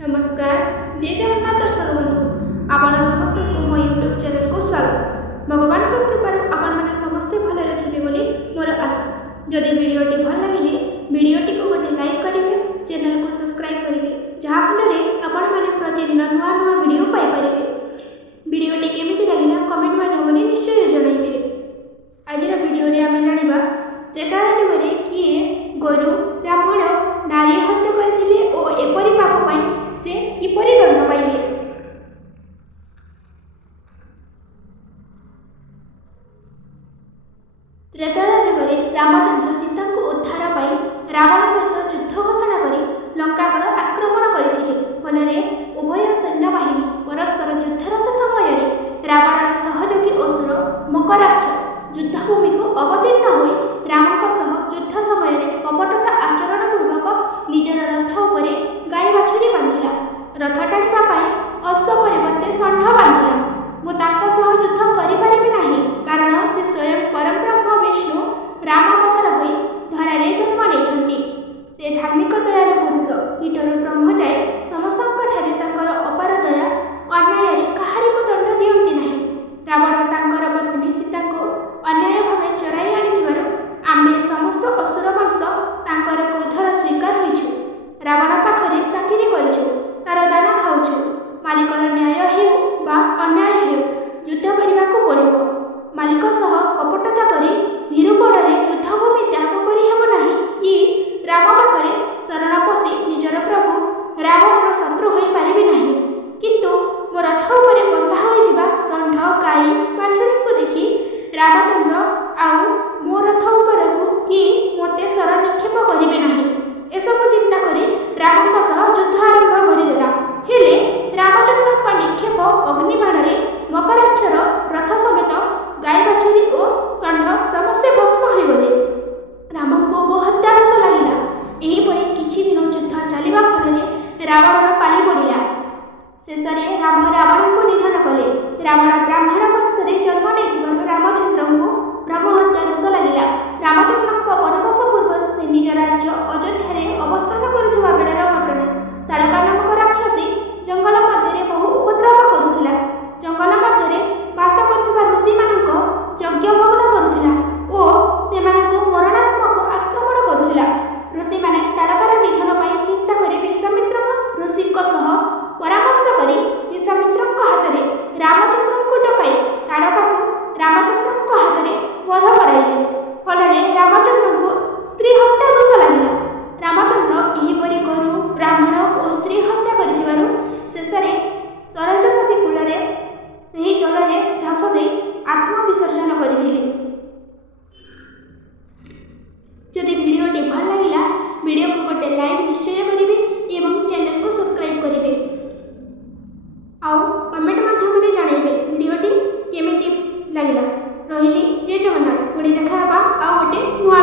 नमस्कार जय जगन्नाथ दर्शक बंधु आपण समस्त को मो यूट्यूब चैनल को स्वागत। भगवान को कृपा आपण मैंने समस्ते भलरे थिबे बोली मोर आशा। जदि वीडियोटी भल लगिले वीडियोटी को गोटे लाइक करेंगे, चैनल को सब्सक्राइब करेंगे, जहाँ फल आपण मैंने प्रतिदिन नुआ नुआ वीडियो पाई पारे। वीडियोटी केमिति लगिला कमेंट माध्यम निश्चय जनइबे। आज वीडियो रे आमे जानिबा त्रेता युग रे किए गोरु ब्राह्मण नारी हत्या करथिले ओ एपरि पाप पाई से किपरि दंड पाइले। त्रेता युग रे रामचंद्र सीता को उद्धार पाई रावण सहित युद्ध घोषणा करी लंकागढ़ आक्रमण करथिले। फलरे उभय सैन्य बाहिनी परस्पर युद्धरत समय रावणर सहयोगी असुर मकराक्ष युद्धभूमि को अवतीर्ण होई रामक सह युद्ध समय कपटता आचरण पूर्वक निजर रथ उपरे गाई बाछुरी बांधिला। रथ टाणिबा पाई अश्व परिवर्ते षंढ बांधिला। मु तांक सह युद्ध करि पारिबि नाही, कारण से स्वयं परब्रह्म विष्णु राम अवतार होई धरारे जन्म नेछंती। से धार्मिक दयालु पुरुष कीटरू ब्रह्म जाए समस्तଙ୍କ ठारे तांकर अपार दया अन्याय रे काहारी को दंड दियंती नाही। रावण तांकर पत्नी सीता को अन्याय भावे चराई आनिथिबारु आमे समस्त असुर वंश तांकर क्रोधर स्वीकार होइछु। रावण पाखरे चाकरी करिछु, तार दाना खाउछु। मालिकर न्याय हेउ बा अन्याय हेउ युद्ध करिबाकू पड़िबो। मालिक सह कपटता करी भीरुपड़े युद्धभूमि त्याग करि हेबो नाही कि राम पाखरे शरण पशि निजर प्रभु रावणर शत्रु होई पारिबि नाही। किंतु मो रथ उपरे बंधा होइथिबा षंढ गाई बाछुरी को देखि रामचंद्र आउ मो रथ उपरकू कि मोते शर निक्षेप करिबे नाही एसबु चिंता करी रावण सह युद्ध आरंभ करिदेला। हेले रामचंद्र निक्षेप अग्निबाण मकराक्षर रथ समेत गाई बाछुरी और षंढ समस्ते भस्म होइगले। राम को गोहत्या दोष लागिला। एहीपरि किछि दिन युद्ध चलिबा फलरे रावणर पाली पड़िला। शेषरे राम रावण को निधन कले। रावण ब्राह्मण वंशरे जन्म नेथिबारु रामचंद्र को ब्रह्महत्या दोष लागिला। रामचंद्र वनवास पूर्व से निज राज्य अयोध्या अवस्थान करुवा बेलर घटना। ताड़का नामक राक्षसी जंगल मध्य बहु उपद्रव करुथिला। जंगल मध्य बास करुवा ऋषि मानक यज्ञ भवन करुथिला ओ सेमानकु मरणात्मक आक्रमण करुथिला। ऋषि माने ताड़कार निधन पाई चिंता करी विश्वामित्र ऋषिक सह परामर्श करी विश्वामित्र हाथ में रामचंद्र को डकाई ताड़का को रामचंद्र हाथ में वध कराइले। फलरे रामचंद्र को स्त्री हत्या दोष लागिला। रामचंद्र एहीपरि गोरु ब्राह्मण और स्त्री हत्या करिथिबारु शेषरे सरज नदी कूलरे सही जलरे झास दे आत्मविसर्जन करिथिले। जदि वीडियोटी भल लागिला वीडियो को गोटे लाइक निश्चय करेंगे एवं चैनल को सब्सक्राइब करेंगे। आउ कमेंट माध्यम जानइबे वीडियोटी केमिति लागिला। रहिली जय जगन्नाथ। पुणी देखा आउ गोटे नुआ